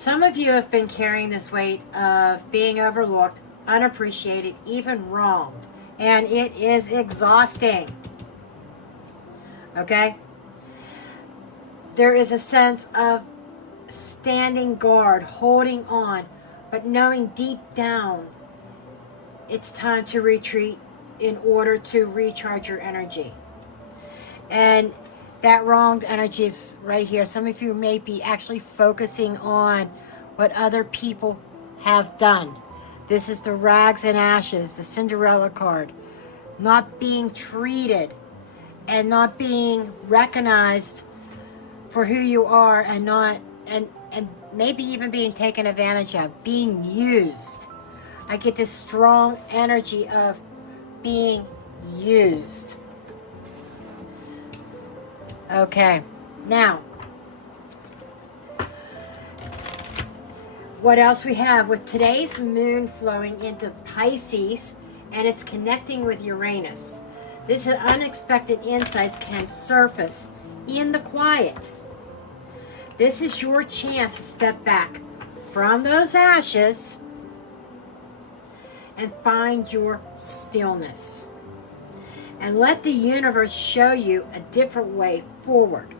Some of you have been carrying this weight of being overlooked, unappreciated, even wronged. And it is exhausting. Okay? There is a sense of standing guard, holding on, but knowing deep down it's time to retreat in order to recharge your energy. And that wronged energy is right here. Some of you may be actually focusing on what other people have done. This is the rags and ashes, the Cinderella card. Not being treated and not being recognized for who you are, and maybe even being taken advantage of, being used. I get this strong energy of being used. Okay, now, what else we have with today's moon flowing into Pisces, and it's connecting with Uranus. This unexpected insights can surface in the quiet. This is your chance to step back from those ashes and find your stillness. And let the universe show you a different way forward.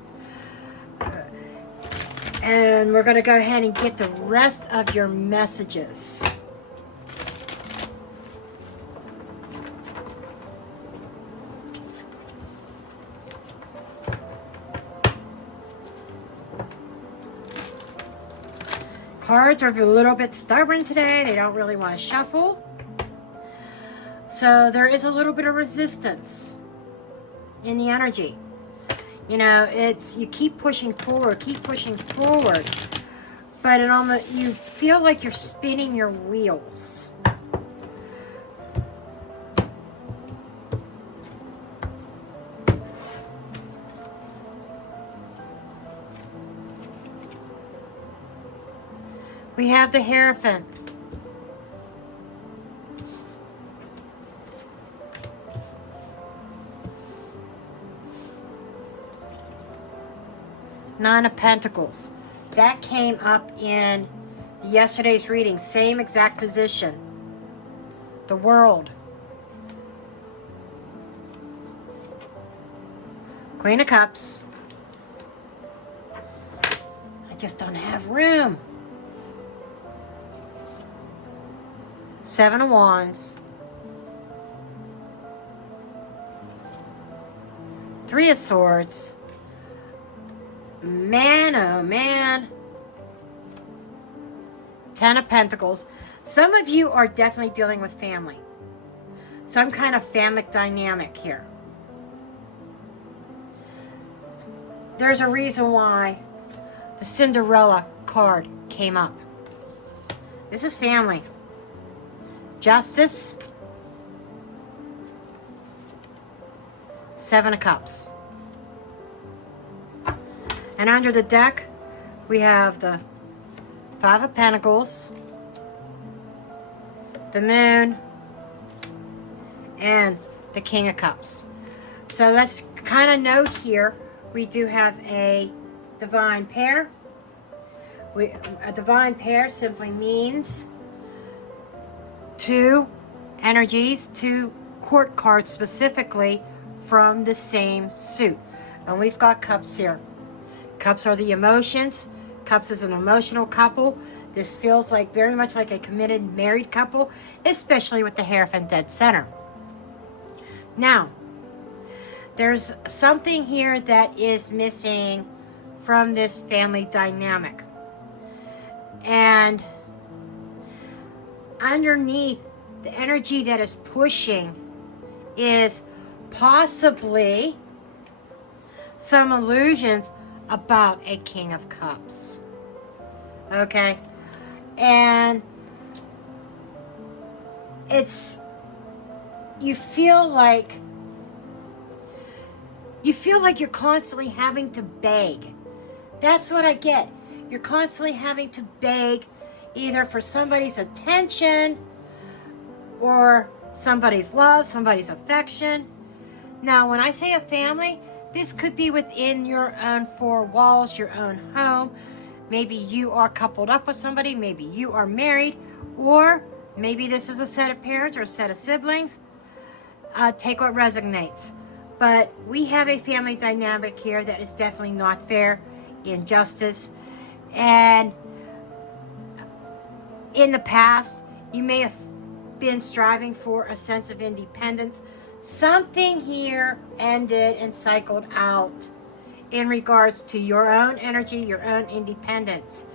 And we're going to go ahead and get the rest of your messages. Cards are a little bit stubborn today. They don't really want to shuffle. So there is a little bit of resistance in the energy. You know, it's, you keep pushing forward, but it almost, you feel like you're spinning your wheels. We have the Hierophant. Nine of Pentacles. That came up in yesterday's reading. Same exact position. The World. Queen of Cups. I just don't have room. Seven of Wands. Three of Swords. Man, oh man. Ten of Pentacles. Some of you are definitely dealing with family. Some kind of family dynamic here. There's a reason why the Cinderella card came up. This is family. Justice. Seven of Cups. And under the deck, we have the Five of Pentacles, the Moon, and the King of Cups. So let's kind of note here, we do have a divine pair. A divine pair simply means two energies, two court cards specifically from the same suit. And we've got Cups here. Cups are the emotions. Cups is an emotional couple. This feels like very much like a committed married couple, especially with the Hierophant dead center. Now, there's something here that is missing from this family dynamic. And underneath the energy that is pushing is possibly some illusions about a King of Cups. Okay? And it's, you feel like you're constantly having to beg. That's what I get. You're constantly having to beg either for somebody's attention or somebody's love, somebody's affection. Now, when I say a family, this could be within your own four walls, your own home. Maybe you are coupled up with somebody. Maybe you are married. Or maybe this is a set of parents or a set of siblings. Take what resonates. But we have a family dynamic here that is definitely not fair, injustice. And in the past, you may have been striving for a sense of independence. Something here ended and cycled out in regards to your own energy, your own independence.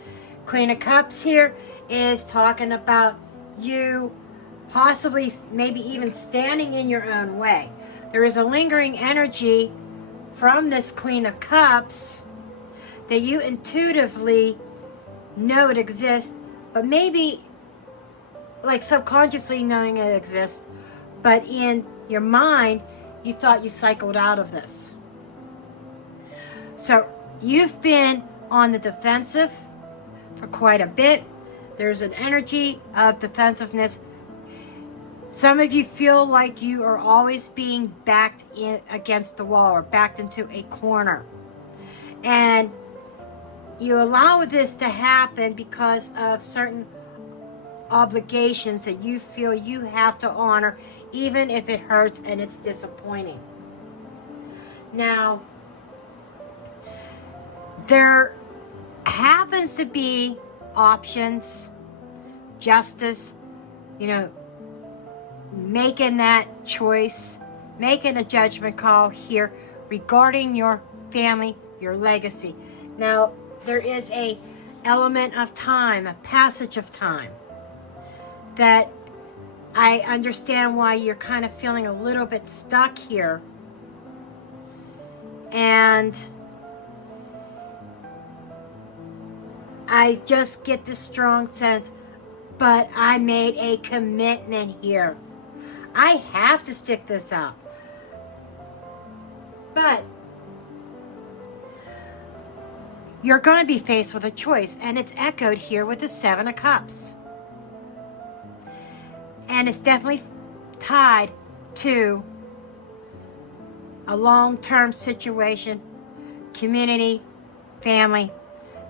Queen of Cups here is talking about you possibly maybe even standing in your own way. There is a lingering energy from this Queen of Cups that you intuitively know it exists, but maybe like subconsciously knowing it exists, but in your mind, you thought you cycled out of this. So you've been on the defensive for quite a bit. There's an energy of defensiveness. Some of you feel like you are always being backed in against the wall or backed into a corner. And you allow this to happen because of certain obligations that you feel you have to honor, even if it hurts and it's disappointing. Now, there happens to be options, justice, making that choice, making a judgment call here regarding your family, your legacy. Now, there is a element of time, a passage of time, that I understand why you're kind of feeling a little bit stuck here. And I just get this strong sense, but I made a commitment here. I have to stick this out. But you're going to be faced with a choice, and it's echoed here with the Seven of Cups. And it's definitely tied to a long-term situation, community, family.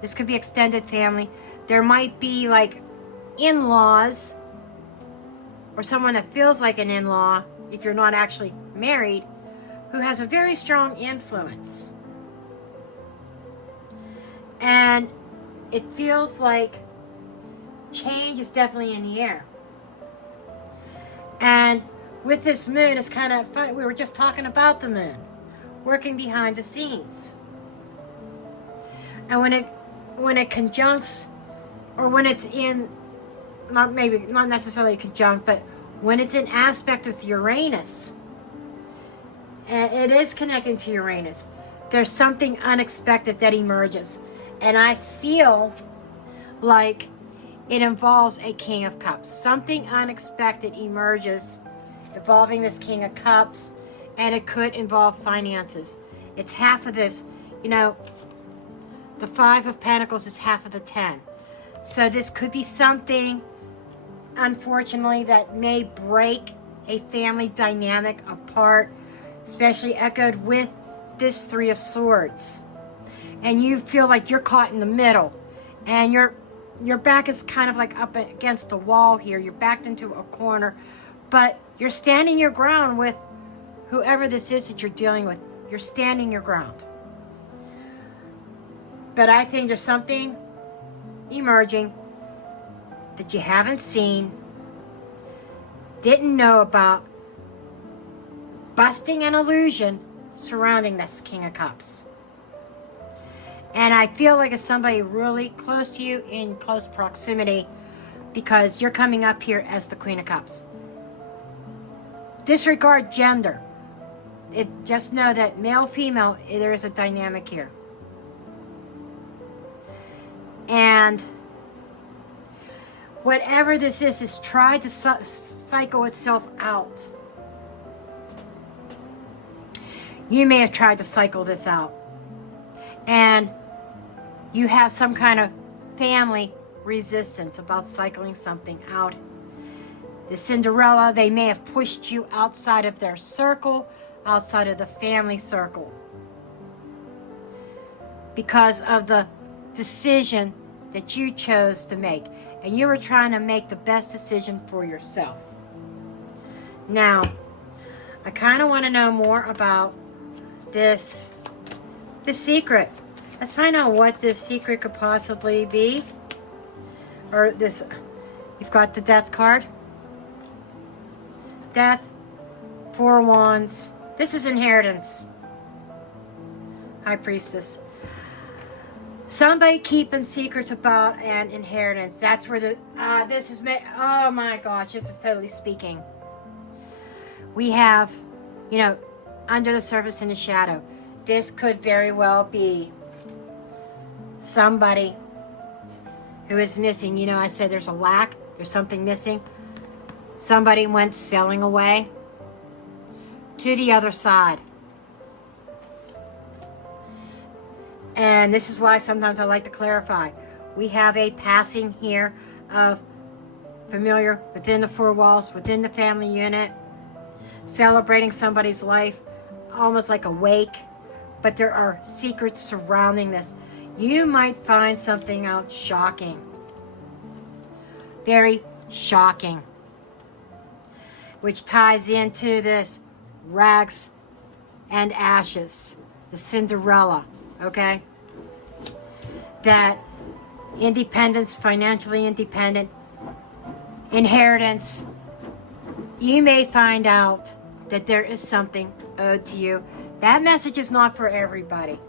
This could be extended family. There might be like in-laws or someone that feels like an in-law, if you're not actually married, who has a very strong influence. And it feels like change is definitely in the air. And with this moon, it's kind of fun. We were just talking about the moon working behind the scenes. And when it conjuncts, or when it's in, not necessarily conjunct, but when it's in aspect with Uranus, and it is connecting to Uranus, there's something unexpected that emerges. And I feel like it involves a King of Cups. Something unexpected emerges involving this King of Cups, and it could involve finances. It's half of this. The Five of Pentacles is half of the 10. So this could be something, unfortunately, that may break a family dynamic apart, especially echoed with this Three of Swords. And you feel like you're caught in the middle, and your back is kind of like up against the wall here. You're backed into a corner, but you're standing your ground with whoever this is that you're dealing with. You're standing your ground. But I think there's something emerging that you haven't seen, didn't know about, busting an illusion surrounding this King of Cups. And I feel like it's somebody really close to you, in close proximity, because you're coming up here as the Queen of Cups. Disregard gender. Just know that male, female, there is a dynamic here. And whatever this is tried to cycle itself out. You may have tried to cycle this out. And you have some kind of family resistance about cycling something out. The Cinderella, they may have pushed you outside of their circle, outside of the family circle, because of the decision that you chose to make. And you were trying to make the best decision for yourself. Now, I kind of want to know more about this secret. Let's find out what this secret could possibly be. Or this, you've got the Death card. Death, Four of Wands. This is inheritance. High Priestess. Somebody keeping secrets about an inheritance. That's where the, this is, oh my gosh, this is totally speaking. We have, you know, under the surface in the shadow. This could very well be somebody who is missing. You know, I said there's a lack, there's something missing. Somebody went sailing away to the other side. And this is why sometimes I like to clarify. We have a passing here of familiar within the four walls, within the family unit, celebrating somebody's life, almost like a wake, but there are secrets surrounding this. You might find something out shocking. Very shocking. Which ties into this rags and ashes, the Cinderella, okay? That independence, financially independent, inheritance. You may find out that there is something owed to you. That message is not for everybody.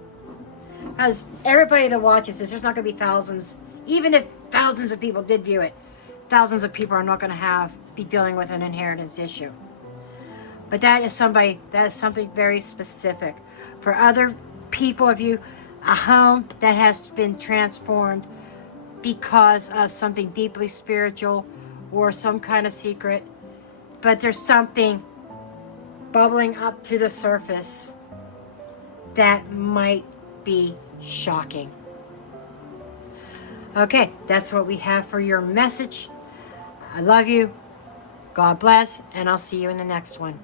Because everybody that watches this, there's not going to be thousands. Even if thousands of people did view it, thousands of people are not going to be dealing with an inheritance issue. But that is something very specific. For other people of you, a home that has been transformed because of something deeply spiritual or some kind of secret. But there's something bubbling up to the surface that might be shocking. Okay, that's what we have for your message. I love you. God bless, and I'll see you in the next one.